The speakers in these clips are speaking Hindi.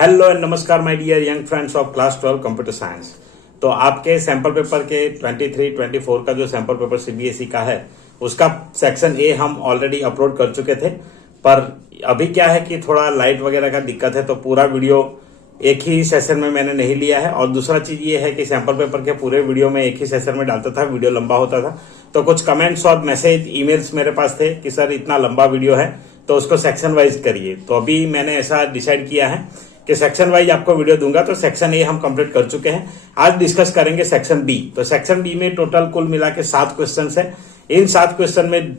हेलो एंड नमस्कार my dear young friends of class 12 computer science. तो आपके सैंपल पेपर के 23, 24 का जो सैंपल पेपर सीबीएसई का है उसका सेक्शन ए हम ऑलरेडी अपलोड कर चुके थे। पर अभी क्या है कि थोड़ा लाइट वगैरह का दिक्कत है, तो पूरा वीडियो एक ही सेशन में मैंने नहीं लिया है। और दूसरा चीज ये है कि सैंपल पेपर के पूरे वीडियो में एक ही सेशन में डालता था, वीडियो लंबा होता था। तो कुछ कमेंट्स और मैसेज ईमेल्स मेरे पास थे कि सर इतना लंबा वीडियो है तो उसको सेक्शन वाइज करिए। तो अभी मैंने ऐसा डिसाइड किया है कि सेक्शन वाइज आपको वीडियो दूंगा। तो सेक्शन ए हम कंप्लीट कर चुके हैं, आज डिस्कस करेंगे सेक्शन बी। तो सेक्शन बी में टोटल कुल मिला के 7 क्वेश्चन है। इन 7 क्वेश्चन में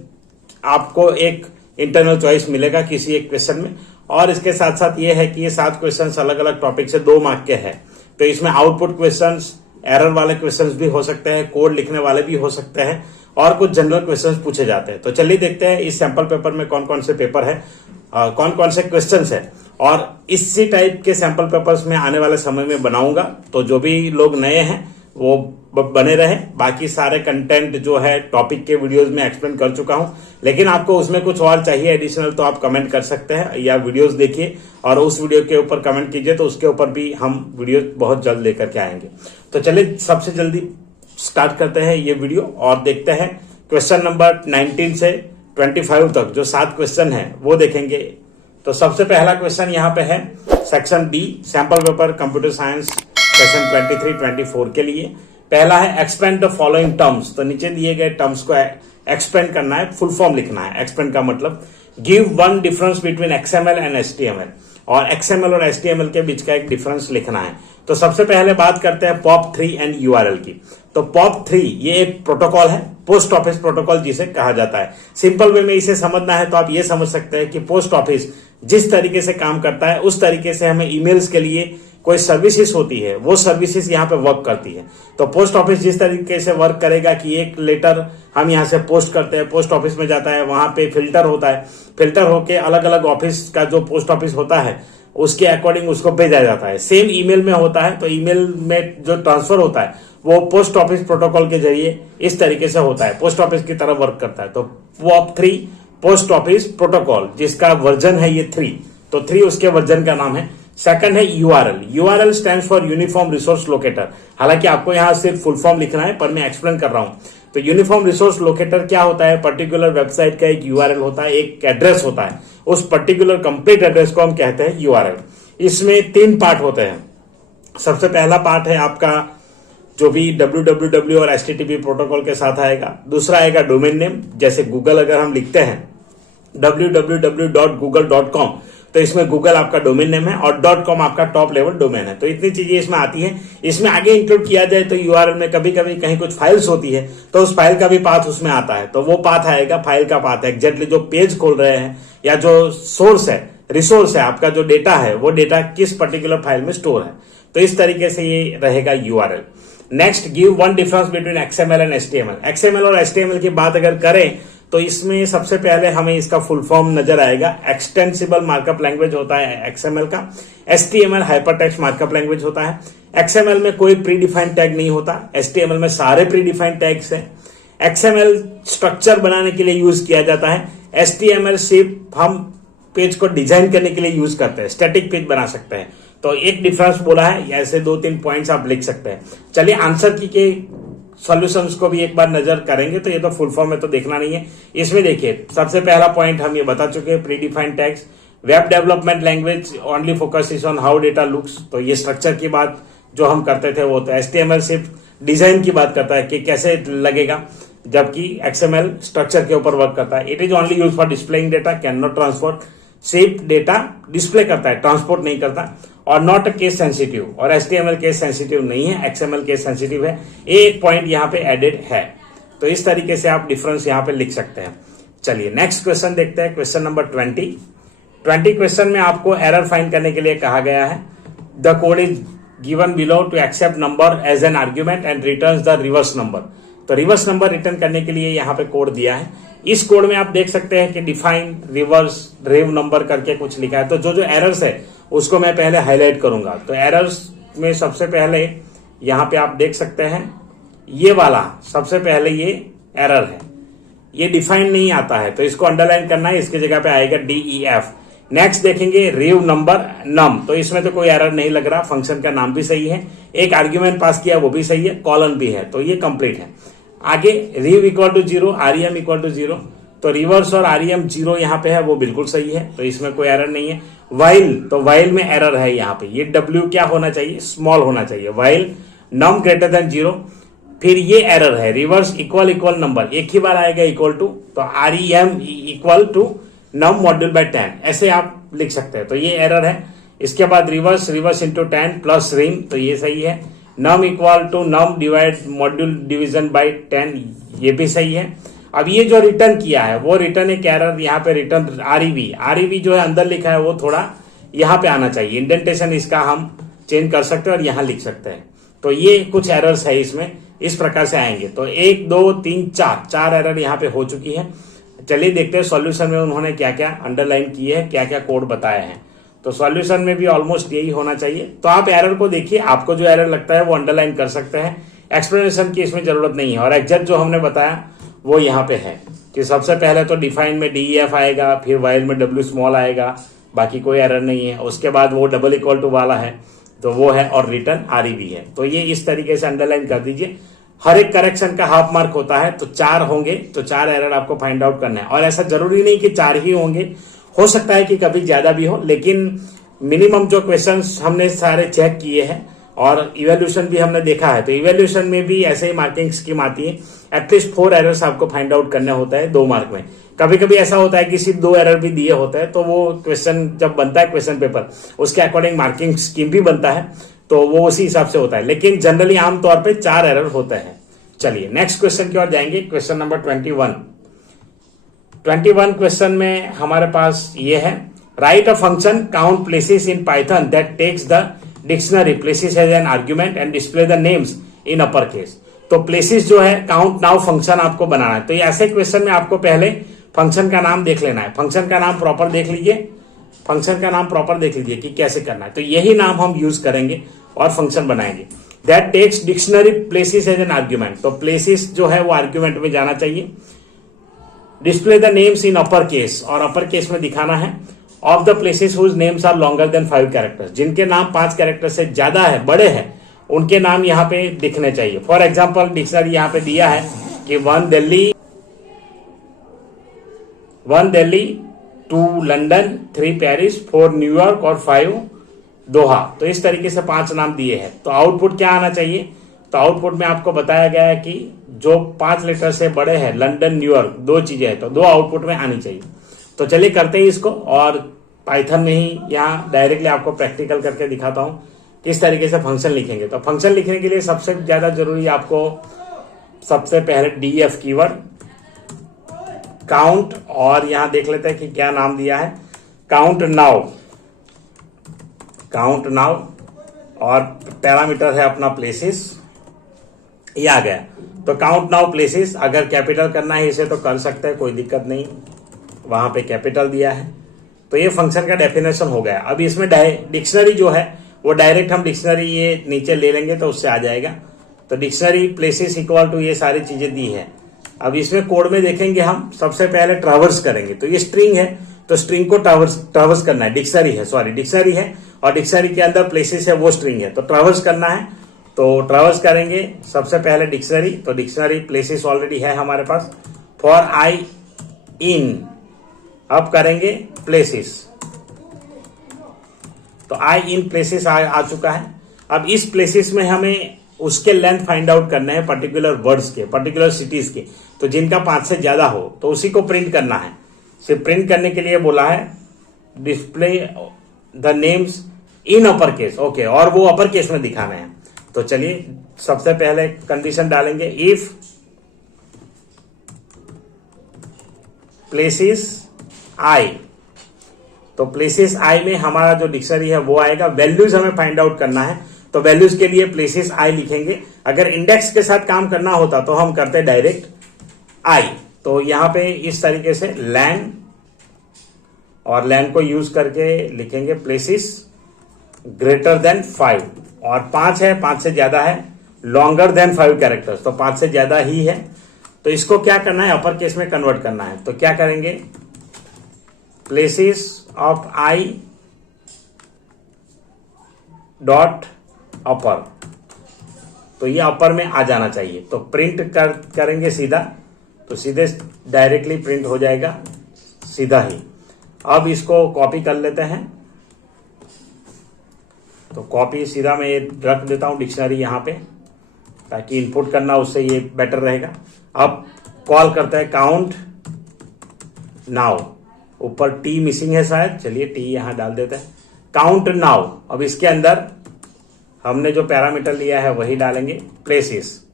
आपको एक इंटरनल चॉइस मिलेगा किसी एक क्वेश्चन में। और इसके साथ साथ ये है कि ये 7 क्वेश्चन अलग अलग टॉपिक से 2 मार्क के हैं। तो इसमें आउटपुट क्वेश्चन, एरर वाले क्वेश्चन भी हो सकते हैं, कोड लिखने वाले भी हो सकते हैं और कुछ जनरल क्वेश्चन पूछे जाते हैं। तो चलिए देखते हैं इस सैंपल पेपर में कौन कौन से पेपर है, कौन कौन से क्वेश्चन है। और इसी टाइप के सैंपल पेपर्स में आने वाले समय में बनाऊंगा। तो जो भी लोग नए हैं वो बने रहे। बाकी सारे कंटेंट जो है टॉपिक के वीडियोस में एक्सप्लेन कर चुका हूं, लेकिन आपको उसमें कुछ और चाहिए एडिशनल तो आप कमेंट कर सकते हैं या वीडियोस देखिए और उस वीडियो के ऊपर कमेंट कीजिए, तो उसके ऊपर भी हम वीडियो बहुत जल्द लेकर के आएंगे। तो चलिए सबसे जल्दी स्टार्ट करते हैं ये वीडियो और देखते हैं क्वेश्चन नंबर 19 से 25 तक जो 7 क्वेश्चन है वो देखेंगे। तो सबसे पहला क्वेश्चन यहाँ पे है section B sample paper computer science section 23, 24 के लिए। पहला है एक्सपेंड द फॉलोइंग टर्म्स। तो नीचे दिए गए टर्म्स को एक्सपेंड करना है, फुल फॉर्म लिखना है। एक्सपेंड का मतलब give one difference between XML and HTML, और एक्सएमएल और एचटीएमएल के बीच का एक डिफरेंस लिखना है। तो सबसे पहले बात करते हैं POP3 एंड यूआरएल की। तो POP3 ये एक प्रोटोकॉल है, पोस्ट ऑफिस प्रोटोकॉल जिसे कहा जाता है। सिंपल वे में इसे समझना है तो आप ये समझ सकते हैं कि पोस्ट ऑफिस जिस तरीके से काम करता है उस तरीके से हमें ईमेल्स के लिए कोई सर्विसेज होती है, वो सर्विसेज यहाँ पे वर्क करती है। तो पोस्ट ऑफिस जिस तरीके से वर्क करेगा कि एक लेटर हम यहाँ से पोस्ट करते हैं, पोस्ट ऑफिस में जाता है, वहां पे फिल्टर होता है, फिल्टर होके अलग अलग ऑफिस का जो पोस्ट ऑफिस होता है उसके अकॉर्डिंग उसको भेजा जाता है। सेम ईमेल में होता है। तो ईमेल में जो ट्रांसफर होता है वो पोस्ट ऑफिस प्रोटोकॉल के जरिए इस तरीके से होता है, पोस्ट ऑफिस की तरह वर्क करता है। तो POP3 पोस्ट ऑफिस प्रोटोकॉल जिसका वर्जन है ये 3, तो 3 उसके वर्जन का नाम है। सेकंड है URL. URL stands for uniform resource locator. हालांकि आपको यहां सिर्फ फुल फॉर्म लिखना है पर मैं एक्सप्लेन कर रहा हूं। तो यूनिफॉर्म रिसोर्स लोकेटर क्या होता है? पर्टिकुलर वेबसाइट का एक यूआरएल होता है, एक एड्रेस होता है, उस पर्टिकुलर कंप्लीट एड्रेस को हम कहते हैं यूआरएल। इसमें 3 पार्ट होते हैं। सबसे पहला पार्ट है आपका जो भी www और HTTP प्रोटोकॉल के साथ आएगा। दूसरा आएगा डोमेन नेम, जैसे गूगल अगर हम लिखते हैं www.google.com तो इसमें गूगल आपका डोमेन नेम है और .com आपका टॉप लेवल डोमेन है। तो इतनी चीजें इसमें आती हैं। इसमें आगे इंक्लूड किया जाए तो यूआरएल में कभी कभी कहीं कुछ फाइल्स होती है तो उस फाइल का भी पाथ उसमें आता है। तो वो पाथ आएगा, फाइल का पाथ है। एग्जैक्टली जो पेज खोल रहे हैं या जो सोर्स है, रिसोर्स है, आपका जो डेटा है वो डेटा किस पर्टिकुलर फाइल में स्टोर है। तो इस तरीके से ये रहेगा URL. Next, give one difference between XML and HTML. XML और एचटीएमएल की बात अगर करें तो इसमें सबसे पहले हमें इसका फुल फॉर्म नजर आएगा। एक्सटेंसिबल मार्कअप लैंग्वेज होता है एक्सएमएल का, एचटीएमएल हाइपरटेक्स्ट मार्कअप लैंग्वेज होता है। एक्सएमएल में कोई प्री डिफाइंड टैग नहीं होता, एचटीएमएल में सारे प्री डिफाइंड टैग्स हैं। एक्सएमएल स्ट्रक्चर बनाने के लिए यूज किया जाता है, एचटीएमएल सिर्फ हम पेज को डिजाइन करने के लिए यूज करते हैं, स्टैटिक पेज बना सकते हैं। तो एक डिफरेंस बोला है, ऐसे 2-3 पॉइंट्स आप लिख सकते हैं। चलिए आंसर की के सॉल्यूशंस को भी एक बार नजर करेंगे। तो ये तो फुल फॉर्म है तो देखना नहीं है। इसमें देखिए सबसे पहला पॉइंट हम ये बता चुके हैं, pre defined tags. Web development language only focus on how data looks. तो ये स्ट्रक्चर की बात जो हम करते थे वो तो एचटीएमएल सिर्फ डिजाइन की बात करता है कि कैसे लगेगा, जबकि एक्सएमएल स्ट्रक्चर के ऊपर वर्क करता है। It is only use for displaying data, can not transport. सिर्फ डेटा डिस्प्ले करता है, ट्रांसपोर्ट नहीं करता। और नॉट केस सेंसिटिव, और एचटीएमएल केस सेंसिटिव नहीं है, एक्सएमएल केस सेंसिटिव है। एक पॉइंट यहाँ पे एडेड है। तो इस तरीके से आप डिफरेंस यहाँ पे लिख सकते हैं। चलिए नेक्स्ट क्वेश्चन देखते हैं, क्वेश्चन नंबर 20 क्वेश्चन में आपको एरर फाइंड करने के लिए कहा गया है। The code is given below to accept number as an argument and returns the reverse number. तो रिवर्स नंबर रिटर्न करने के लिए यहाँ पे कोड दिया है। इस कोड में आप देख सकते हैं कि डिफाइन रिवर्स रेव नंबर करके कुछ लिखा है। तो जो जो एरर्स है उसको मैं पहले हाईलाइट करूंगा। तो एरर्स में सबसे पहले यहाँ पे आप देख सकते हैं ये वाला सबसे पहले ये एरर है, ये डिफाइन नहीं आता है तो इसको अंडरलाइन करना है। इसकी जगह पे आएगा DEF। नेक्स्ट देखेंगे रिव नंबर नम, तो इसमें तो कोई एरर नहीं लग रहा, फंक्शन का नाम भी सही है, एक आर्ग्यूमेंट पास किया वो भी सही है, कॉलन भी है, तो ये कंप्लीट है। आगे rev equal to 0, REM equal to 0, तो रिवर्स और आरईएम 0 यहाँ पे है, वो बिल्कुल सही है, तो इसमें कोई एरर नहीं है। वाइल, तो वाइल में एरर है यहाँ पे, ये डब्ल्यू क्या होना चाहिए, स्मॉल होना चाहिए। वाइल नम ग्रेटर देन 0, फिर ये एरर है, रिवर्स इक्वल इक्वल नंबर एक ही बार आएगा इक्वल टू, तो REM equal to num module by 10 ऐसे आप लिख सकते हैं, तो ये एरर है। इसके बाद reverse, reverse into 10 plus ring, तो ये सही है। Num equal to num divide module division by 10, ये भी सही है। अब ये जो रिटर्न किया है वो रिटर्न एक एरर, यहाँ पे रिटर्न आरईवी जो है अंदर लिखा है वो थोड़ा यहाँ पे आना चाहिए, इंडेंटेशन इसका हम चेंज कर सकते हैं और यहाँ लिख सकते हैं, तो ये कुछ एरर्स है इसमें, इस प्रकार से आएंगे। तो 1 2 3 4 एरर यहाँ पे हो चुकी है। चलिए देखते हैं सॉल्यूशन में उन्होंने क्या क्या अंडरलाइन किए है, क्या क्या कोड बताए हैं। तो सॉल्यूशन में भी ऑलमोस्ट यही होना चाहिए। तो आप एरर को देखिए, आपको जो एरर लगता है वो अंडरलाइन कर सकते हैं, एक्सप्लेनेशन की इसमें जरूरत नहीं है। और एग्जैक्ट जो हमने बताया वो यहाँ पे है कि सबसे पहले तो डिफाइन में DEF आएगा, फिर वाइल में W स्मॉल आएगा, बाकी कोई एरर नहीं है। उसके बाद वो डबल इक्वल टू वाला है तो वो है, और रिटर्न आरईवी है। तो ये इस तरीके से अंडरलाइन कर दीजिए। हर एक करेक्शन का हाफ मार्क होता है, तो 4 होंगे, तो 4 एरर आपको फाइंड आउट करना है। और ऐसा जरूरी नहीं कि 4 ही होंगे, हो सकता है कि कभी ज्यादा भी हो, लेकिन मिनिमम जो क्वेश्चंस हमने सारे चेक किए हैं और इवेल्यूशन भी हमने देखा है, तो इवेल्यूशन में भी ऐसे ही मार्किंग स्कीम आती है। एटलीस्ट 4 एरर्स आपको फाइंड आउट करने होता है 2 मार्क में। कभी कभी ऐसा होता है कि सिर्फ 2 एरर भी दिए होते हैं, तो वो क्वेश्चन जब बनता है क्वेश्चन पेपर, उसके अकॉर्डिंग मार्किंग स्कीम भी बनता है, तो वो उसी हिसाब से होता है। लेकिन जनरली आमतौर पर 4 एरर होते हैं। चलिए नेक्स्ट क्वेश्चन की ओर जाएंगे, क्वेश्चन नंबर 21 क्वेश्चन में हमारे पास ये है, write a function count places in Python that takes the dictionary places as an argument and display the names in upper case. तो प्लेसेस जो है काउंट नाउ फंक्शन आपको बनाना है। तो ये ऐसे क्वेश्चन में आपको पहले फंक्शन का नाम देख लेना है, फंक्शन का नाम प्रॉपर देख लीजिए, फंक्शन का नाम प्रॉपर देख लीजिए कि कैसे करना है। तो यही नाम हम यूज करेंगे और फंक्शन बनाएंगे। That takes dictionary places as an argument, तो प्लेसेस जो है वो आर्ग्यूमेंट में जाना चाहिए। Display the names in upper case, और अपर केस में दिखाना है। Of the places whose names are longer than 5 characters, जिनके नाम 5 कैरेक्टर से ज्यादा है, बड़े हैं, उनके नाम यहाँ पे दिखने चाहिए। फॉर एग्जाम्पल डिक्शनरी यहाँ पे दिया है कि 1 दिल्ली, 2 लंदन, 3 पेरिस, 4 न्यूयॉर्क और 5 दोहा। तो इस तरीके से 5 नाम दिए हैं। तो आउटपुट क्या आना चाहिए, तो आउटपुट में आपको बताया गया है कि जो 5 लेटर से बड़े हैं, लंदन, न्यूयॉर्क, 2 चीजें हैं, तो 2 आउटपुट में आनी चाहिए। तो चलिए करते हैं इसको, और पाइथन में ही यहाँ डायरेक्टली आपको प्रैक्टिकल करके दिखाता हूँ किस तरीके से फंक्शन लिखेंगे। तो फंक्शन लिखने के लिए सबसे ज्यादा जरूरी आपको सबसे पहले DEF कीवर्ड, काउंट, और यहां देख लेते हैं कि क्या नाम दिया है, काउंट नाउ, और पैरामीटर है अपना प्लेसेस, ये आ गया। तो काउंट नाउ प्लेसेस, अगर कैपिटल करना है इसे तो कर सकते हैं, कोई दिक्कत नहीं, वहां पे कैपिटल दिया है। तो ये फंक्शन का डेफिनेशन हो गया। अब इसमें डिक्शनरी जो है वो डायरेक्ट हम डिक्शनरी ये नीचे ले लेंगे तो उससे आ जाएगा। तो डिक्शनरी प्लेसेस इक्वल टू ये सारी चीजें दी है। अब इसमें कोड में देखेंगे हम, सबसे पहले ट्रावर्स करेंगे। तो ये स्ट्रिंग है, तो स्ट्रिंग को ट्रावर्स करना है, डिक्शनरी है और डिक्शनरी के अंदर प्लेसेस है, वो स्ट्रिंग है, तो ट्रावर्स करना है। तो ट्रावर्स करेंगे सबसे पहले डिक्शनरी, तो डिक्शनरी प्लेसेस ऑलरेडी है हमारे पास। फॉर आई इन, अब करेंगे प्लेसेस, तो आई इन प्लेसेस आ चुका है। अब इस प्लेसेस में हमें उसके लेंथ फाइंड आउट करना है, पर्टिकुलर वर्ड्स के, पर्टिकुलर सिटीज के, तो जिनका 5 से ज्यादा हो तो उसी को प्रिंट करना है। सिर्फ प्रिंट करने के लिए बोला है display the names in upper case, okay, और वो अपर केस में दिखाना है। तो चलिए सबसे पहले कंडीशन डालेंगे, इफ प्लेसेस आई, तो प्लेसेस आई में हमारा जो डिक्शनरी है वो आएगा। वैल्यूज हमें फाइंड आउट करना है, तो वैल्यूज के लिए प्लेसेस आई लिखेंगे। अगर इंडेक्स के साथ काम करना होता तो हम करते डायरेक्ट आई। तो यहां पे इस तरीके से लैन, और लैन को यूज करके लिखेंगे प्लेसेस ग्रेटर देन 5, और 5 है, 5 से ज्यादा है, लॉन्गर देन 5 कैरेक्टर्स, तो 5 से ज्यादा ही है। तो इसको क्या करना है, अपर केस में कन्वर्ट करना है। तो क्या करेंगे, प्लेसेस ऑफ आई डॉट अपर, तो ये अपर में आ जाना चाहिए। तो प्रिंट करेंगे सीधा, तो सीधे डायरेक्टली प्रिंट हो जाएगा सीधा ही। अब इसको कॉपी कर लेते हैं, तो कॉपी सीधा मैं ये रख देता हूं डिक्शनरी यहां पे, ताकि इनपुट करना उससे ये बेटर रहेगा। अब कॉल करते हैं काउंट नाउ, ऊपर टी मिसिंग है शायद, चलिए टी यहां डाल देते हैं, काउंट नाउ। अब इसके अंदर हमने जो पैरामीटर लिया है वही डालेंगे, प्लेसेस।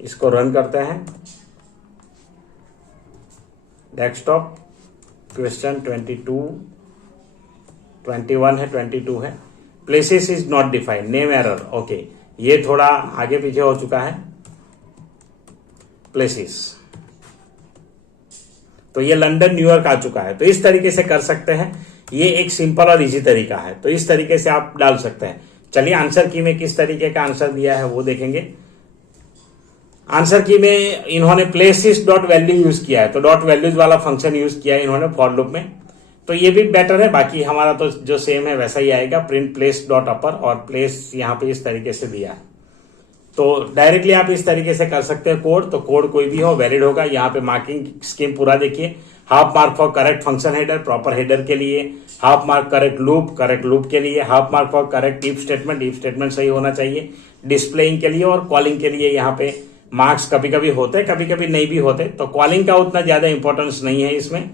इसको रन करते हैं, डेस्कटॉप क्वेश्चन 22 21 है, 22 है। Places is not defined, name error, okay, ये थोड़ा आगे पीछे हो चुका है प्लेसेस। तो ये लंदन न्यूयॉर्क आ चुका है। तो इस तरीके से कर सकते हैं, ये एक सिंपल और इजी तरीका है। तो इस तरीके से आप डाल सकते हैं। चलिए आंसर की में किस तरीके का आंसर दिया है वो देखेंगे। आंसर की में इन्होंने प्लेसेस डॉट वैल्यू यूज किया है, तो डॉट वैल्यूज वाला फंक्शन यूज किया है इन्होंने फॉर लूप में, तो ये भी बेटर है। बाकी हमारा तो जो सेम है वैसा ही आएगा, प्रिंट प्लेस डॉट अपर, और प्लेस यहाँ पे इस तरीके से दिया है। तो डायरेक्टली आप इस तरीके से कर सकते हैं कोड, तो कोड कोई भी हो वैलिड होगा। यहाँ पे मार्किंग स्कीम पूरा देखिए, half mark for correct function header, proper header के लिए, हाफ मार्क करेक्ट लूप के लिए, half mark for correct if statement सही होना चाहिए, डिस्प्लेइंग के लिए और कॉलिंग के लिए यहाँ पे मार्क्स कभी कभी होते, कभी कभी नहीं भी होते। तो कॉलिंग का उतना ज्यादा इंपॉर्टेंस नहीं है इसमें,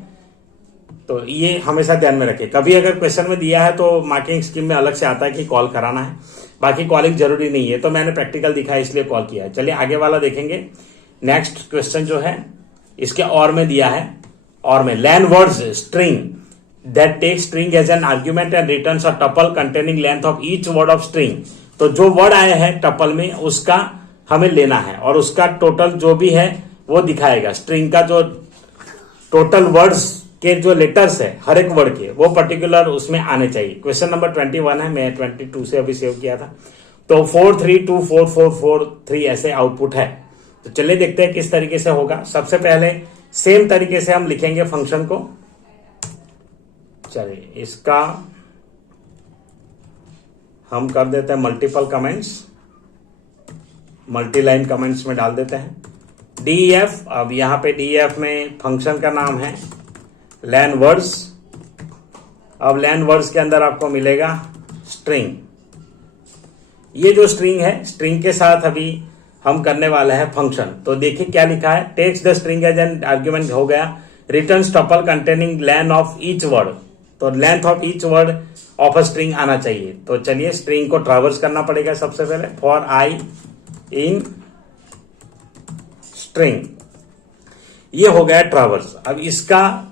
तो ये हमेशा ध्यान में रखें। कभी अगर क्वेश्चन में दिया है तो मार्किंग स्कीम में अलग से आता है कि कॉल कराना है, बाकी कॉलिंग जरूरी नहीं है। तो मैंने प्रैक्टिकल दिखाया इसलिए कॉल किया है। चलिए आगे वाला देखेंगे। नेक्स्ट क्वेश्चन जो है इसके और में दिया है, और में len words string that take string as an argument and returns a tuple containing length of each word of string. तो जो वर्ड आया है टपल में उसका हमें लेना है, और उसका टोटल जो भी है वो दिखाएगा। स्ट्रिंग का जो टोटल वर्ड्स के जो लेटर्स है हर एक वर्ड के, वो पर्टिकुलर उसमें आने चाहिए। क्वेश्चन नंबर 21 है, मैं 22 से अभी सेव किया था। तो 43244443 ऐसे आउटपुट है। तो चलिए देखते हैं किस तरीके से होगा। सबसे पहले सेम तरीके से हम लिखेंगे फंक्शन को। चलिए इसका हम कर देते हैं multiple comments, multi line comments में डाल देते हैं। डीएफ, अब यहां पे डीएफ में फंक्शन का नाम है लैन वर्ड्स। अब लैन वर्ड्स के अंदर आपको मिलेगा स्ट्रिंग। ये जो स्ट्रिंग है, स्ट्रिंग के साथ अभी हम करने वाले हैं फंक्शन। तो देखिए क्या लिखा है, takes the string as an argument हो गया, returns tuple containing length of each word. तो length of each word of a string आना चाहिए। तो चलिए स्ट्रिंग को ट्रावर्स करना पड़ेगा सबसे पहले। फॉर आई इन स्ट्रिंग, ये हो गया ट्रावर्स। अब इसका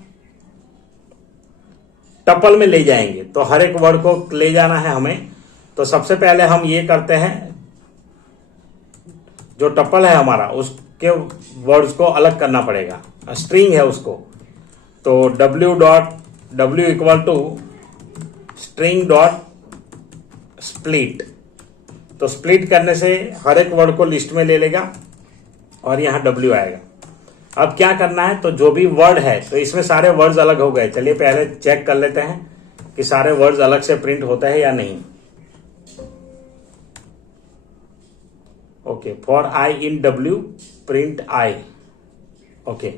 टपल में ले जाएंगे, तो हर एक वर्ड को ले जाना है हमें। तो सबसे पहले हम ये करते हैं, जो टपल है हमारा उसके वर्ड्स को अलग करना पड़ेगा। स्ट्रिंग है उसको, तो w equal to string dot split. तो स्प्लिट करने से हर एक वर्ड को लिस्ट में ले लेगा और यहां w आएगा। अब क्या करना है, तो जो भी वर्ड है, तो इसमें सारे वर्ड्स अलग हो गए। चलिए पहले चेक कर लेते हैं कि सारे वर्ड्स अलग से प्रिंट होते हैं या नहीं। Okay, for I in w print I. Okay,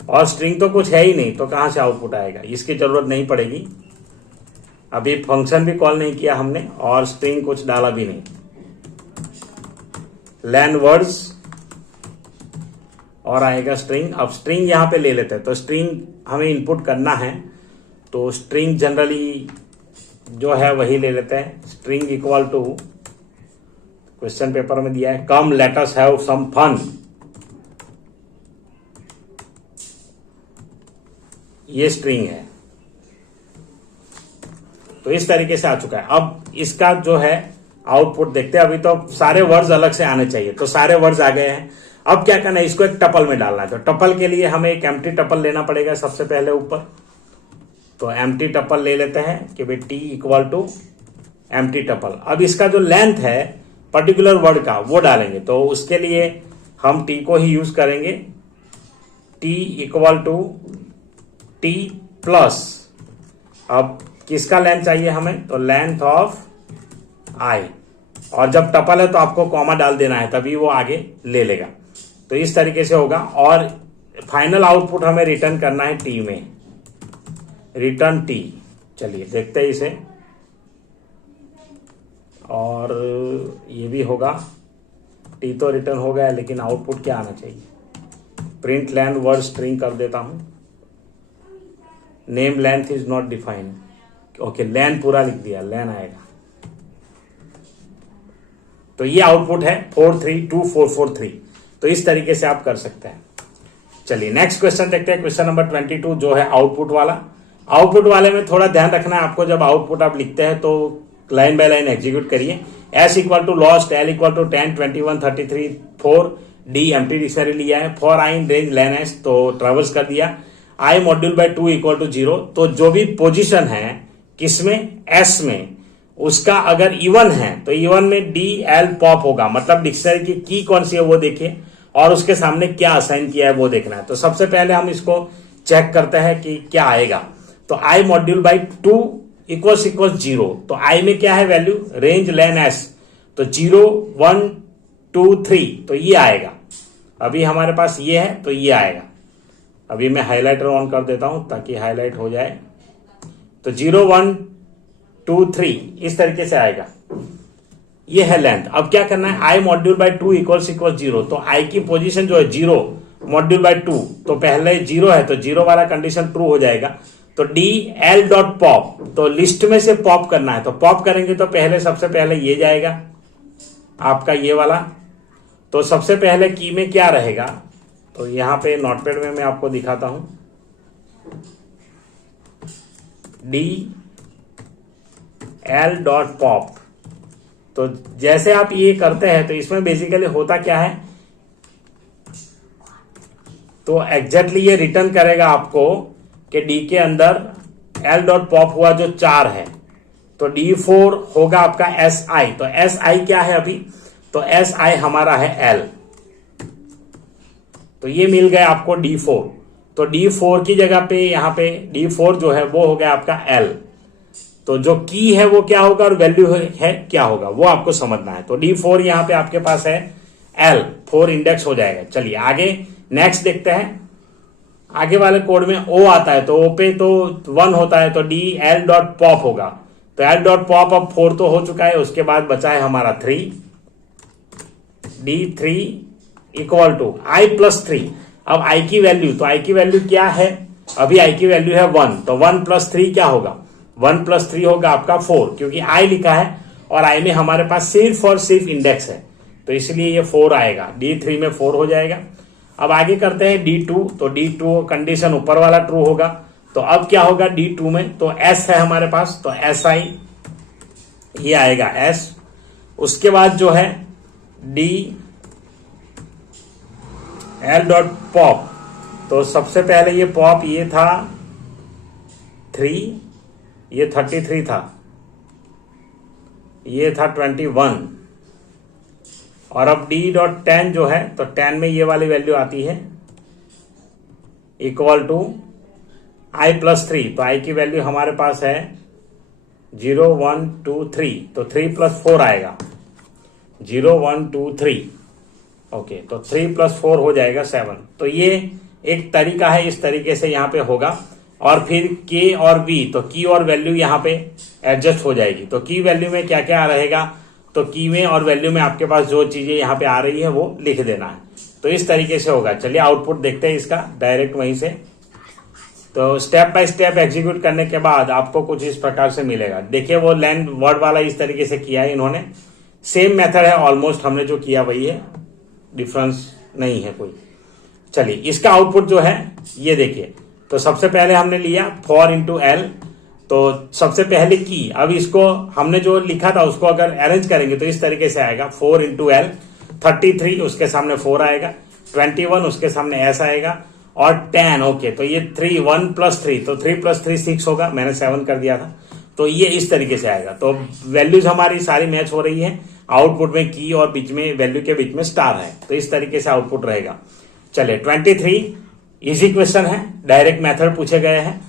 और स्ट्रिंग तो कुछ है ही नहीं, तो कहां से आउटपुट आएगा, इसकी जरूरत नहीं पड़ेगी। अभी फंक्शन भी कॉल नहीं किया हमने और स्ट्रिंग कुछ डाला भी नहीं। लैन वर्ड्स और आएगा स्ट्रिंग। अब स्ट्रिंग यहां पे ले लेते हैं, तो स्ट्रिंग हमें इनपुट करना है, तो स्ट्रिंग जनरली जो है वही ले लेते हैं। String equal to, question paper में दिया है, come let us have some fun. ये स्ट्रिंग है, तो इस तरीके से आ चुका है। अब इसका जो है आउटपुट देखते हैं। अभी तो सारे वर्ड्स अलग से आने चाहिए, तो सारे वर्ड्स आ गए हैं। अब क्या करना है, इसको एक टपल में डालना है। तो टपल के लिए हमें एक एम्प्टी टपल लेना पड़ेगा सबसे पहले ऊपर। तो एम्प्टी टपल ले लेते हैं कि भाई T equal to empty tuple. अब इसका जो लेंथ है पर्टिकुलर वर्ड का वो डालेंगे। तो उसके लिए हम टी को ही यूज करेंगे, T equal to T plus, अब किसका लेंथ चाहिए हमें, तो लेंथ ऑफ आई, और जब टपल है तो आपको कॉमा डाल देना है, तभी वो आगे ले लेगा। तो इस तरीके से होगा, और फाइनल आउटपुट हमें रिटर्न करना है टी में, रिटर्न टी। चलिए देखते हैं इसे, और ये भी होगा, टी तो रिटर्न हो गया, लेकिन आउटपुट क्या आना चाहिए, प्रिंट लेंथ वर्ड स्ट्रिंग कर देता हूं, name length is not defined, okay len पूरा लिख दिया, लेन आएगा। तो ये आउटपुट है 432443। तो इस तरीके से आप कर सकते हैं। चलिए नेक्स्ट क्वेश्चन देखते हैं, क्वेश्चन नंबर 22 जो है आउटपुट वाला। आउटपुट वाले में थोड़ा ध्यान रखना है आपको, जब आउटपुट आप लिखते हैं तो लाइन बाय लाइन एग्जीक्यूट करिए। S equal to lost, L equal to 10, 21, 33, 4, D empty dictionary लिया है, for I in range len S तो ट्रेवर्स कर दिया, I module by 2 equal to 0। तो जो भी पोजीशन है किसमें, एस में, उसका अगर इवन है तो इवन में डी एल पॉप होगा, मतलब डिक्शनरी की कौन सी है वो देखिए, और उसके सामने क्या असाइन किया है वो देखना है। तो सबसे पहले हम इसको चेक करते हैं कि क्या आएगा। तो आई मॉड्यूल बाई 2 इक्वल्स 0। तो आई में क्या है वैल्यू, रेंज लेन एस, तो 0 1 2 3, तो ये आएगा। अभी हमारे पास ये है तो ये आएगा। अभी मैं हाइलाइटर ऑन कर देता हूं ताकि हाईलाइट हो जाए। तो 0 1 2 3 इस तरीके से आएगा, ये है लेंथ। अब क्या करना है, आई मॉड्यूल बाय 2 इक्वल्स 0। तो आई की पोजीशन जो है 0 मॉड्यूल बाय 2, तो पहले 0 है तो 0 वाला कंडीशन ट्रू हो जाएगा। तो डी एल डॉट पॉप, तो लिस्ट में से पॉप करना है, तो पॉप करेंगे तो पहले सबसे पहले ये जाएगा आपका ये वाला। तो सबसे पहले की में क्या रहेगा, तो यहां पे नोटपैड में मैं आपको दिखाता हूं, डी एल डॉट पॉप। तो जैसे आप ये करते हैं तो इसमें बेसिकली होता क्या है, तो एग्जैक्टली ये रिटर्न करेगा आपको कि डी के अंदर एल डॉट पॉप हुआ जो 4 है, तो D4 होगा आपका SI। तो SI क्या है अभी, तो SI हमारा है L, तो ये मिल गया आपको D4। तो D4 की जगह पे यहां पे D4 जो है वो हो गया आपका L। तो जो की है वो क्या होगा और वैल्यू है क्या होगा वो आपको समझना है। तो D4 यहां पे आपके पास है L, 4 इंडेक्स हो जाएगा। चलिए आगे नेक्स्ट देखते हैं। आगे वाले कोड में O आता है, तो O पे तो 1 होता है, तो डी एल डॉट पॉप होगा। तो एल डॉट पॉप अब 4 तो हो चुका है, उसके बाद बचा है हमारा 3, D3 equal to I plus 3। अब आई की वैल्यू, तो आई की वैल्यू क्या है, अभी आई की वैल्यू है 1, तो 1 प्लस 3 क्या होगा, 1 प्लस 3 होगा आपका 4, क्योंकि आई लिखा है और आई में हमारे पास सिर्फ और सिर्फ इंडेक्स है, तो इसलिए ये 4 आएगा। D3 में 4 हो जाएगा। अब आगे करते हैं D2। तो D2 कंडीशन ऊपर वाला ट्रू होगा। तो अब क्या होगा D2 में, तो S है हमारे पास, तो SI ये आएगा S। उसके बाद जो है डी एल डॉट पॉप, तो सबसे पहले ये पॉप ये था 3, ये 33 था, ये था 21, और अब D डॉट 10 जो है, तो 10 में ये वाली वैल्यू आती है इक्वल टू आई प्लस 3। तो आई की वैल्यू हमारे पास है 0 1 2 3, तो 3 प्लस 4 आएगा, 0 1 2 3, ओके। तो 3 प्लस 4 हो जाएगा 7। तो ये एक तरीका है, इस तरीके से यहाँ पे होगा। और फिर के और बी, तो की और वैल्यू यहाँ पे एडजस्ट हो जाएगी। तो की वैल्यू में क्या क्या रहेगा, तो की में और वैल्यू में आपके पास जो चीजें यहाँ पे आ रही है वो लिख देना है। तो इस तरीके से होगा। चलिए आउटपुट देखते हैं इसका डायरेक्ट वहीं से। तो स्टेप बाय स्टेप एग्जीक्यूट करने के बाद आपको कुछ इस प्रकार से मिलेगा। देखिए वो लैंड वर्ड वाला इस तरीके से किया है इन्होंने, सेम मेथड है ऑलमोस्ट, हमने जो किया वही है, डिफरेंस नहीं है कोई। चलिए इसका आउटपुट जो है ये देखिए। तो सबसे पहले हमने लिया 4 इंटू एल, तो सबसे पहले की, अब इसको हमने जो लिखा था उसको अगर अरेंज करेंगे तो इस तरीके से आएगा 4 इंटू एल, 33 उसके सामने 4 आएगा, 21 उसके सामने एस आएगा, और 10, ओके। तो ये 3 1 प्लस 3, तो 3 प्लस 3 6 होगा, मैंने 7 कर दिया था। तो ये इस तरीके से आएगा। तो वैल्यूज हमारी सारी मैच हो रही है, आउटपुट में की और बीच में वैल्यू के बीच में स्टार है, तो इस तरीके से आउटपुट रहेगा। चलिए 23 इजी क्वेश्चन है, डायरेक्ट मेथड पूछे गए हैं।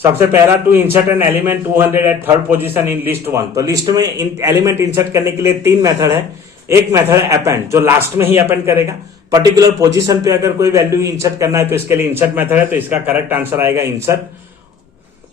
सबसे पहला, to insert an element 200 at third position in list 1। तो लिस्ट में एलिमेंट इंसर्ट करने के लिए 3 मेथड है। एक मेथड है अपेंड, जो लास्ट में ही अपेंड करेगा। पर्टिकुलर पोजीशन पे अगर कोई वैल्यू इंसर्ट करना है तो इसके लिए इंसर्ट मेथड है, तो इसका करेक्ट आंसर आएगा इंसर्ट।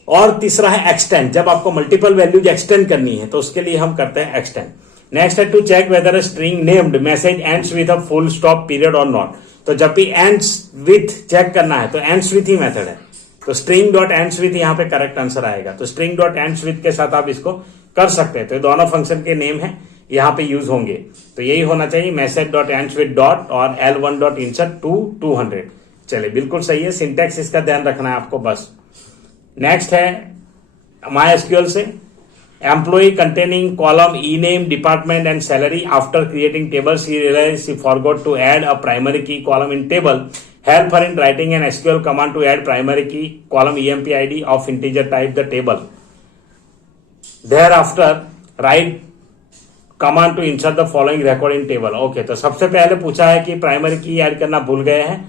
और तीसरा है एक्सटेंड, जब आपको मल्टीपल वैल्यूज एक्सटेंड करनी है तो उसके लिए हम करते हैं एक्सटेंड। नेक्स्ट है to check whether string named message ends with a full stop period और नॉट। तो जब भी एंड्स विथ चेक करना है तो एंड्स विथ ही मेथड है, तो स्ट्रिंग डॉट एंड्स विथ यहाँ पे करेक्ट आंसर आएगा। तो स्ट्रिंग डॉट एंड्स विथ के साथ आप इसको कर सकते हैं। तो दोनों फंक्शन के नेम है, यहाँ पे यूज होंगे, तो यही होना चाहिए message dot ends with dot और L1 डॉट इंसर्ट टू 200। चलिए बिल्कुल सही है, सिंटैक्स इसका ध्यान रखना है आपको बस। नेक्स्ट है MySQL से, employ containing column E name department and salary after creating tables he realised he forgot to add a primary key column in table. Help her in writing an SQL command to add primary key column EMP-ID of integer type the table. Thereafter, write command to insert the following record in table. Okay, तो सबसे पहले पूछा है कि प्राइमरी की ऐड करना भूल गए हैं,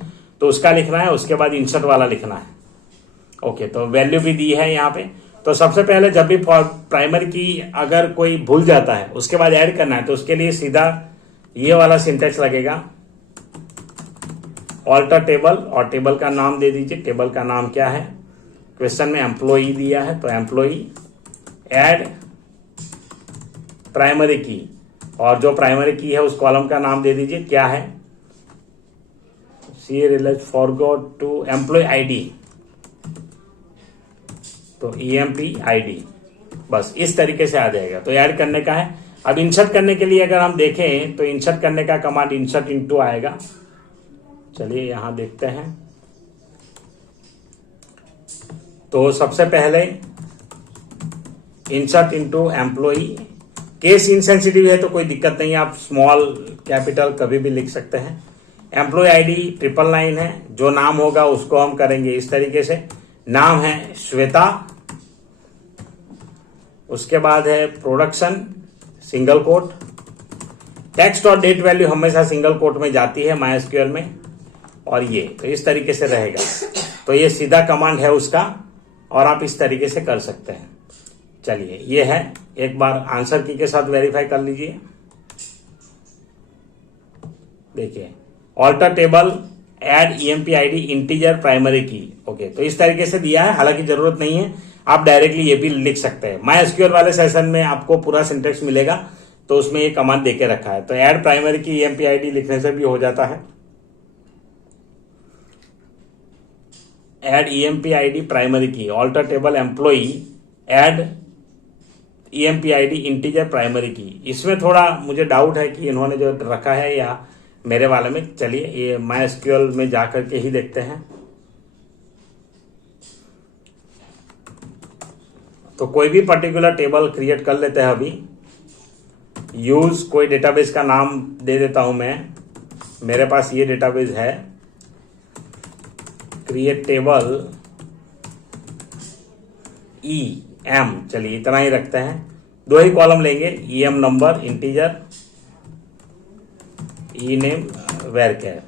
तो उसका लिखना है, उसके बाद इंसर्ट वाला लिखना है। ओके, तो वैल्यू भी दी है यहाँ पे। तो सबसे पहले जब भी प्राइमरी की अगर कोई भूल जाता है उसके बाद ऐड करना है, तो उसके लिए सीधा ये वाला सिंटेक्स लगेगा, ऑल्टर टेबल, और टेबल का नाम दे दीजिए। टेबल का नाम क्या है, क्वेश्चन में एम्प्लॉई दिया है, तो एम्प्लॉई ऐड प्राइमरी की, और जो प्राइमरी की है उस कॉलम का नाम दे दीजिए, क्या है, she realise forgot to employ ID, तो EMP-ID। बस इस तरीके से आ जाएगा। तो ऐड करने का है। अब इंसर्ट करने के लिए अगर हम देखें तो इंसर्ट करने का कमांड इंसर्ट इनटू आएगा। चलिए यहां देखते हैं। तो सबसे पहले insert into employee, case insensitive है तो कोई दिक्कत नहीं है, आप स्मॉल कैपिटल कभी भी लिख सकते हैं। एम्प्लॉय ID 999 है, जो नाम होगा उसको हम करेंगे इस तरीके से। नाम है श्वेता, उसके बाद है प्रोडक्शन सिंगल कोट, टेक्स्ट और डेट वैल्यू हमेशा सिंगल कोट में जाती है MySQL में, और ये तो इस तरीके से रहेगा। तो ये सीधा कमांड है उसका, और आप इस तरीके से कर सकते हैं। चलिए ये है, एक बार आंसर की के साथ वेरीफाई कर लीजिए। देखिए, alter table add EMP-ID integer primary key. Okay, तो इस तरीके से दिया है, हालांकि जरूरत नहीं है, आप डायरेक्टली ये भी लिख सकते हैं। MySQL वाले सेशन में आपको पूरा सिंटेक्स मिलेगा, तो उसमें ये कमांड देके रखा है। तो ऐड प्राइमरी की EMP-ID लिखने से भी हो जाता है। Add EMP-ID primary key, alter table employee add EMP-ID integer primary key. इसमें थोड़ा मुझे डाउट है कि इन्होंने जो रखा है या मेरे वाले में। चलिए ये MySQL में जाकर के ही देखते हैं। तो कोई भी पर्टिकुलर टेबल क्रिएट कर लेते हैं। अभी यूज कोई डेटाबेस का नाम दे देता हूं मैं, मेरे पास ये डेटाबेस है, क्रिएट टेबल EM। चलिए इतना ही रखते हैं, 2 ही कॉलम लेंगे, EM number integer, E name varchar,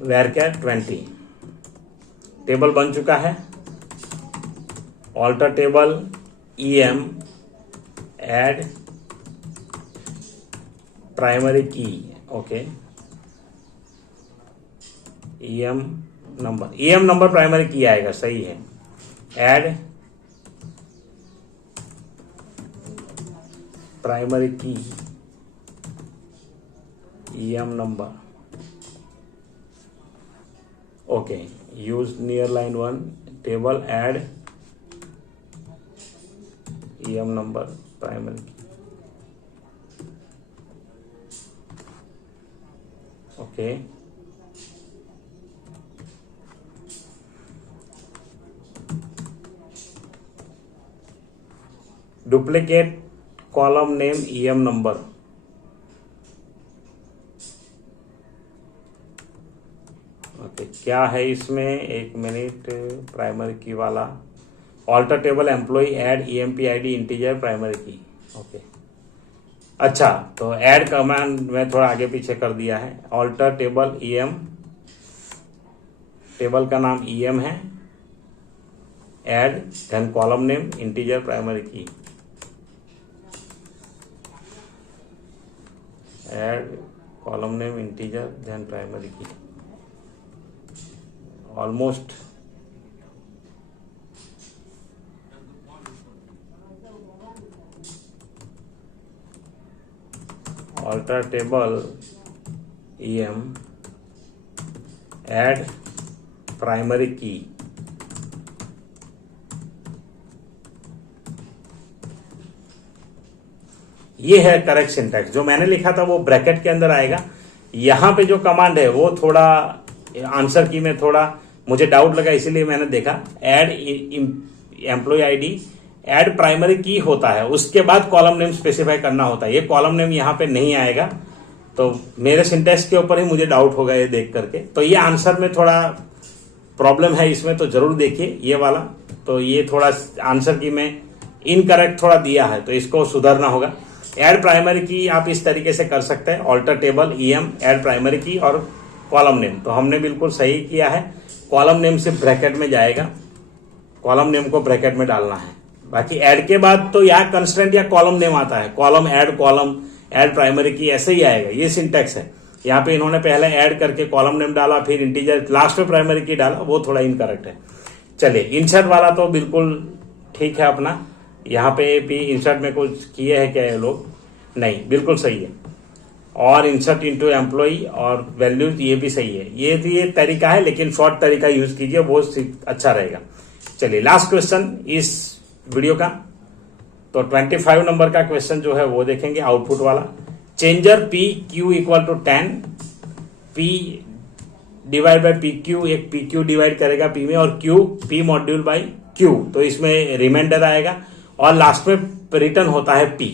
varchar 20। Table बन चुका है। Alter table EM add primary key. Okay, EM number primary key आएगा, सही है। Add primary key EM number. Okay, use near line 1 table add EM number primary key. Okay, duplicate column name EM number. Okay, क्या है इसमें, एक मिनट, प्राइमरी की वाला alter table employ add EMP ID integer primary key, okay. अच्छा, तो ऐड कमांड में थोड़ा आगे पीछे कर दिया है। ऑल्टर टेबल EM, टेबल का नाम EM है, add then column name integer primary key, add column name integer then primary key, almost alter table EM add primary key, ये है करेक्ट सिंटैक्स। जो मैंने लिखा था वो ब्रैकेट के अंदर आएगा। यहां पे जो कमांड है वो थोड़ा आंसर की में थोड़ा मुझे डाउट लगा, इसीलिए मैंने देखा add employee ID add primary key होता है, उसके बाद कॉलम नेम स्पेसिफाई करना होता है। ये कॉलम नेम यहाँ पे नहीं आएगा, तो मेरे सिंटैक्स के ऊपर ही मुझे डाउट होगा ये देख करके। तो ये आंसर में थोड़ा प्रॉब्लम है इसमें, तो जरूर देखिए ये वाला। तो ये थोड़ा आंसर की में इनकरेक्ट थोड़ा दिया है, तो इसको सुधारना होगा। ऐड प्राइमरी की आप इस तरीके से कर सकते हैं, alter table EM add primary key और कॉलम नेम, तो हमने बिल्कुल सही किया है। कॉलम नेम से ब्रैकेट में जाएगा, कॉलम नेम को ब्रैकेट में डालना है। बाकी ऐड के बाद तो या कंस्ट्रेंट या कॉलम नेम आता है, कॉलम ऐड प्राइमरी की ऐसे ही आएगा, ये सिंटैक्स है। यहाँ पे इन्होंने पहले ऐड करके कॉलम नेम डाला, फिर इंटीजर लास्ट में प्राइमरी की डाला, वो थोड़ा इनकरेक्ट है। चलिए इंसर्ट वाला तो बिल्कुल ठीक है अपना। यहाँ पे भी इंसर्ट में कुछ किए हैं क्या ये लोग? नहीं, बिल्कुल सही है। और इंसर्ट इनटू एम्प्लॉय और वैल्यूज, ये भी सही है। ये तरीका है, लेकिन शॉर्ट तरीका यूज कीजिए, बहुत अच्छा रहेगा। चलिए लास्ट क्वेश्चन इस वीडियो का, तो 25 नंबर का क्वेश्चन जो है वो देखेंगे, आउटपुट वाला। Changer PQ equal to 10, P divide by PQ, एक PQ डिवाइड करेगा P में, और Q P module by Q, तो इसमें रिमाइंडर आएगा और लास्ट में रिटर्न होता है P।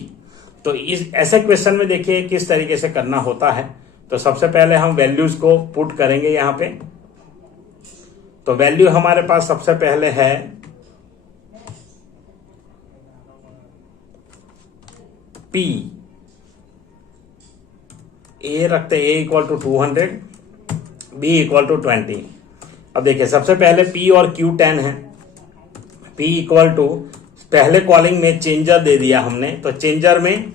तो इस ऐसे क्वेश्चन में देखिए किस तरीके से करना होता है। तो सबसे पहले हम वैल्यूज को पुट करेंगे यहाँ पे। तो वैल्यू हमारे पास सबसे पहले है P, A रखते A equal to 200, B equal to 20। अब देखिए सबसे पहले P और Q 10 है। P इक्वल टू, पहले कॉलिंग में चेंजर दे दिया हमने, तो चेंजर में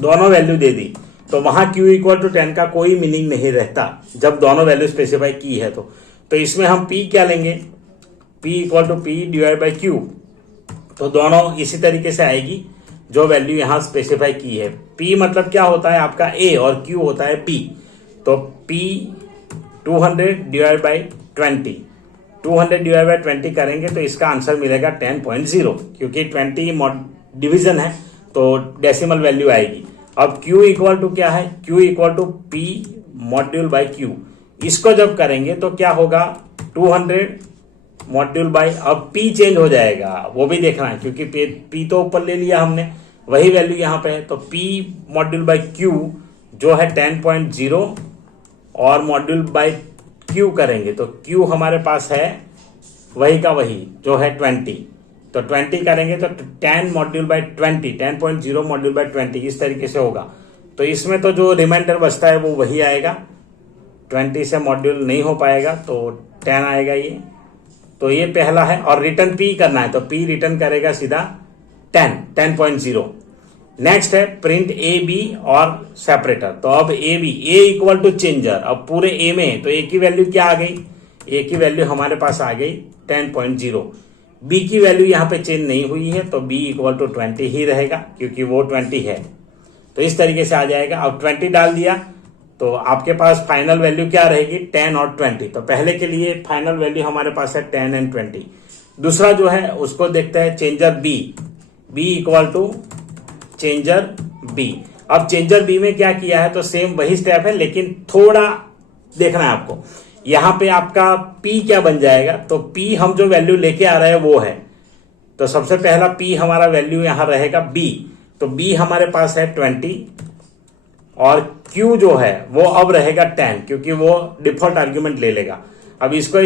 दोनों वैल्यू दे दी, तो वहां Q इक्वल टू 10 का कोई मीनिंग नहीं रहता जब दोनों वैल्यू स्पेसिफाई की है। तो इसमें हम P क्या लेंगे, P equal to P divide by Q, तो दोनों इसी तरीके से आएगी जो वैल्यू यहां स्पेसिफाई की है। P मतलब क्या होता है आपका A और Q होता है P, तो P 200 divide by 20, 200 divide by 20 करेंगे तो इसका आंसर मिलेगा 10.0, क्योंकि 20 डिवीजन है तो डेसिमल वैल्यू आएगी। अब Q इक्वल टू क्या है, Q equal to P module by Q, इसको जब करेंगे तो क्या होगा, 200 मॉड्यूल बाई, अब P चेंज हो जाएगा, वो भी देखना है, क्योंकि P तो ऊपर ले लिया हमने, वही वैल्यू यहाँ पे है। तो P मॉड्यूल बाई Q जो है 10.0 और मॉड्यूल बाई Q करेंगे तो Q हमारे पास है वही का वही जो है 20, तो 20 करेंगे तो 10 मॉड्यूल बाई 20, 10.0 मॉड्यूल बाई 20, इस तरीके से होगा। तो इसमें तो जो रिमाइंडर बचता है वो वही आएगा, 20 से मॉड्यूल नहीं हो पाएगा तो 10 आएगा ये। तो ये पहला है, और रिटर्न P करना है तो P रिटर्न करेगा सीधा 10.0। नेक्स्ट है प्रिंट A B और सेपरेटर, तो अब A B, A equal to changer, अब पूरे A में तो A की वैल्यू क्या आ गई, A की वैल्यू हमारे पास आ गई 10.0। B की वैल्यू यहाँ पे चेंज नहीं हुई है तो B इक्वल टू 20 ही रहेगा, क्योंकि वो 20 है, तो इस तरीके से आ जाएगा। अब 20 डाल दिया तो आपके पास फाइनल वैल्यू क्या रहेगी, 10 और 20। तो पहले के लिए फाइनल वैल्यू हमारे पास है 10 एंड 20। दूसरा जो है उसको देखते हैं, changer B, B equal to changer B। अब चेंजर B में क्या किया है, तो सेम वही स्टेप है, लेकिन थोड़ा देखना है आपको। यहां पे आपका P क्या बन जाएगा, तो P हम जो वैल्यू लेके आ रहे हैं वो है, तो सबसे पहला P हमारा वैल्यू यहां रहेगा B, तो B हमारे पास है 20 और Q जो है वो अब रहेगा 10 क्योंकि वो डिफॉल्ट आर्ग्यूमेंट ले लेगा। अब इसको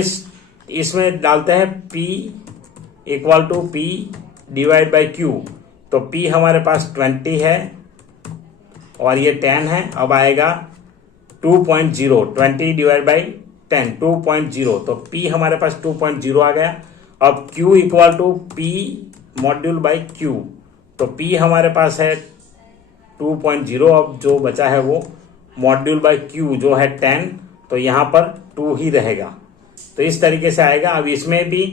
इसमें डालते हैं P equal to P divide by Q। तो P हमारे पास 20 है और ये 10 है। अब आएगा 2.0, 20 डिवाइड बाई 10 2.0, तो P हमारे पास 2.0 आ गया। अब Q equal to P module by Q, तो P हमारे पास है 2.0, अब जो बचा है वो मॉड्यूल बाई Q जो है 10, तो यहाँ पर 2 ही रहेगा। तो इस तरीके से आएगा। अब इसमें भी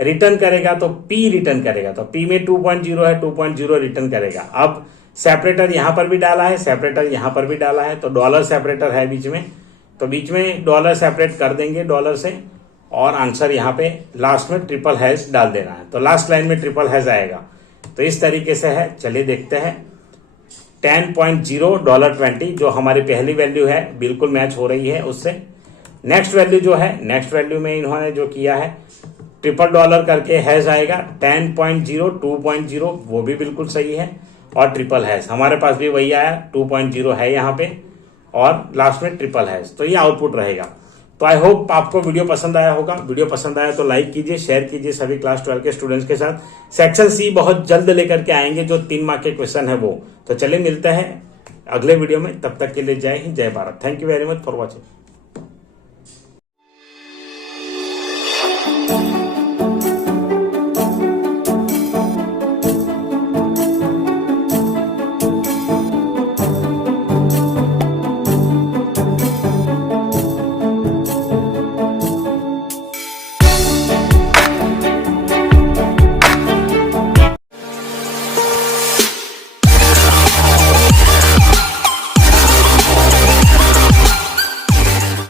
रिटर्न करेगा तो P रिटर्न करेगा, तो P में 2.0 है, 2.0 रिटर्न करेगा। अब सेपरेटर यहां पर भी डाला है, सेपरेटर यहां पर भी डाला है, तो डॉलर सेपरेटर है बीच में, तो बीच में डॉलर सेपरेट कर देंगे डॉलर से, और आंसर यहाँ पे लास्ट में ट्रिपल हैश डाल देना है। तो लास्ट लाइन में ट्रिपल हैश आएगा। तो इस तरीके से है। चलिए देखते हैं। 10.0 $20 जो हमारी पहली वैल्यू है बिल्कुल मैच हो रही है उससे। नेक्स्ट वैल्यू जो है, नेक्स्ट वैल्यू में इन्होंने जो किया है ट्रिपल डॉलर करके हैश आएगा 10.0 2.0, वो भी बिल्कुल सही है। और ट्रिपल हैश हमारे पास भी वही आया, 2.0 है यहाँ पे, और लास्ट में ट्रिपल हैश। तो ये आउटपुट रहेगा। तो आई होप आपको वीडियो पसंद आया होगा। वीडियो पसंद आया तो लाइक कीजिए, शेयर कीजिए सभी क्लास 12 के स्टूडेंट्स के साथ। सेक्शन सी बहुत जल्द लेकर के आएंगे, जो 3 मार्क के क्वेश्चन है वो। तो चलिए मिलते हैं अगले वीडियो में, तब तक के लिए जय हिंद, जय Bharat. Thank you very much for watching.